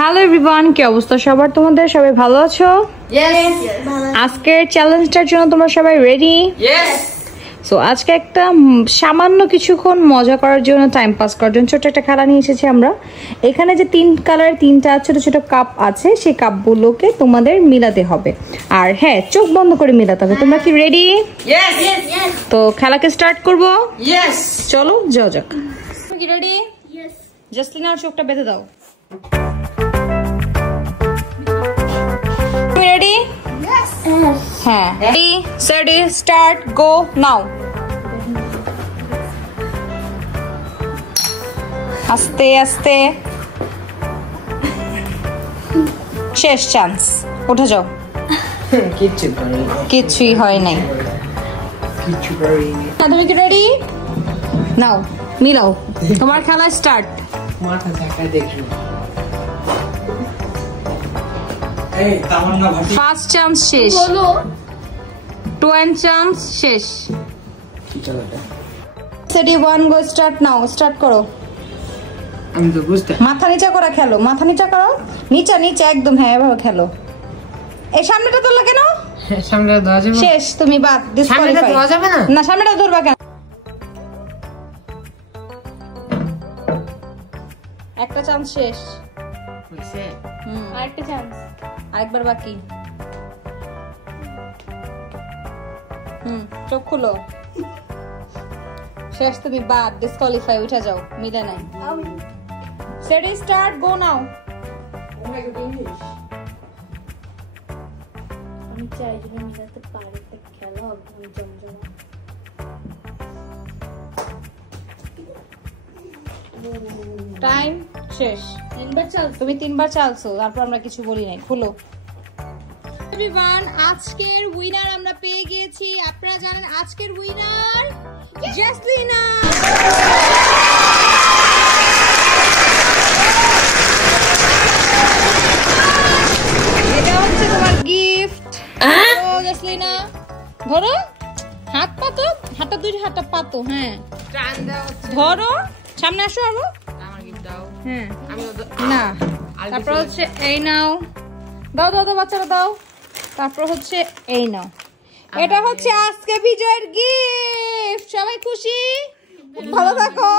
Hello everyone, কি অবস্থা সবার? তোমাদের সবাই ভালো আছো? আজকের চ্যালেঞ্জটার জন্য তোমরা সবাই রেডি? সো আজকে একটা সামান্য কিছুক্ষণ মজা করার জন্য, টাইম পাস করার জন্য ছোট একটা খেলা নিয়ে এসেছি আমরা। এখানে যে 3 কালারের 3টা ছোট ছোট কাপ আছে, সেই কাপগুলোকে তোমাদের মিলাতে হবে। আর হ্যাঁ, চোখ বন্ধ করে মিলাতে হবে। তোমরা কি রেডি? তো খেলাকে স্টার্ট করব। চলো যাও যাক। কি রেডি? জাসলিনার চোখটা বেঁধে দাও। Ready? Yes. হ্যাঁ, ready, steady, start, go now. আস্তে আস্তে, শেষ চান্স, উঠে যাও। কিছুই হয় নাই। তুমি কি রেডি? নাও মিলাও, তোমার খেলা স্টার্ট। ফার্স্ট চান্স শেষ, টোয়েন চান্স শেষ। সেটি 1 গো স্টার্ট নাও, স্টার্ট করো। আমি তো বুঝতে মাথা নিচা করে খেলো, মাথা নিচা করো, নিচা নিচা একদম, হ্যাঁ এভাবে খেলো। এই সামনেটা ধরলা কেন? সামনেটা ধরা যাবে? শেষ, তুমি বাদ। সামনেটা ধরা যাবে না? না, সামনেটা ধরবা কেন? একটা চান্স শেষ। হইছে? আরেকটা চান্স, আরেকবার বাকি। চোখ খুলো। শেষ, তুমি বাদ, ডিসকোয়ালিফাই, উঠে যাও, মিলে নাই। সেটি স্টার্ট, গো নাও। আমি চাই যদি মিলাতে পারি একটা খেলা হবে জমজমা। টাইম শেষ। 3বার চাল। তুমি 3বার চালছো, তারপর আমরা কিছু বলি নাই। খুলো। এভরিওয়ান, আজকের উইনার আমরা পেয়ে গিয়েছি। আপনারা জানেন আজকের উইনার জাসলিনা। এটা হচ্ছে তোমার গিফট। ও জাসলিনা, ধরো, হাত পাতো, হাতটা দুইটা হাতটা পাতো। হ্যাঁ, টান দাও। ধরো, সামনে আসো আরো। আমার গিফট দাও। হ্যাঁ, আমি না, তারপর হচ্ছে এই নাও, দাও দাও দাও, বাচ্চারা দাও। তারপর হচ্ছে এই নাও, এটা হচ্ছে আজকে বিজয়ের গিফট। সবাই খুশি? ভালো থাকো।